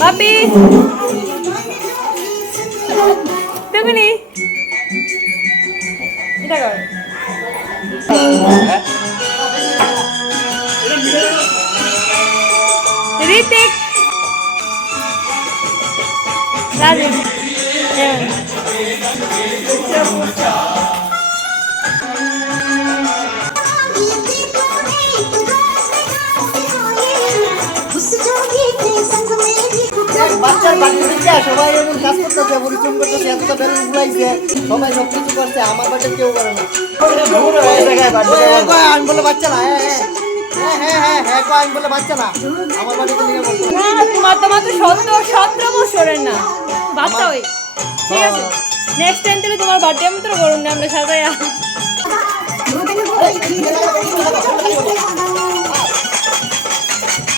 Papi, tunggu nih. Kita kau. Ritik. Lanjut. বাচ্চার বাড়ি থেকে সবাই এমন কাজ করতেছে, পরিশ্রম করতেছে, এতটা বেলুন উড়াইছে, সবাই সব কিছু করছে, আমার বাড়িতে কেউ করে না। আমি বলে বাচ্চা না, হ্যাঁ আমি বলে বাচ্চা না, আমার বাড়িতে নিয়ে বলছে তোমার তো 17 বছরের না বাচ্চা ওই। ঠিক আছে, নেক্সট টাইম থেকে তোমার বার্থডে আমি তো করুন না আমরা সাজাইয়া।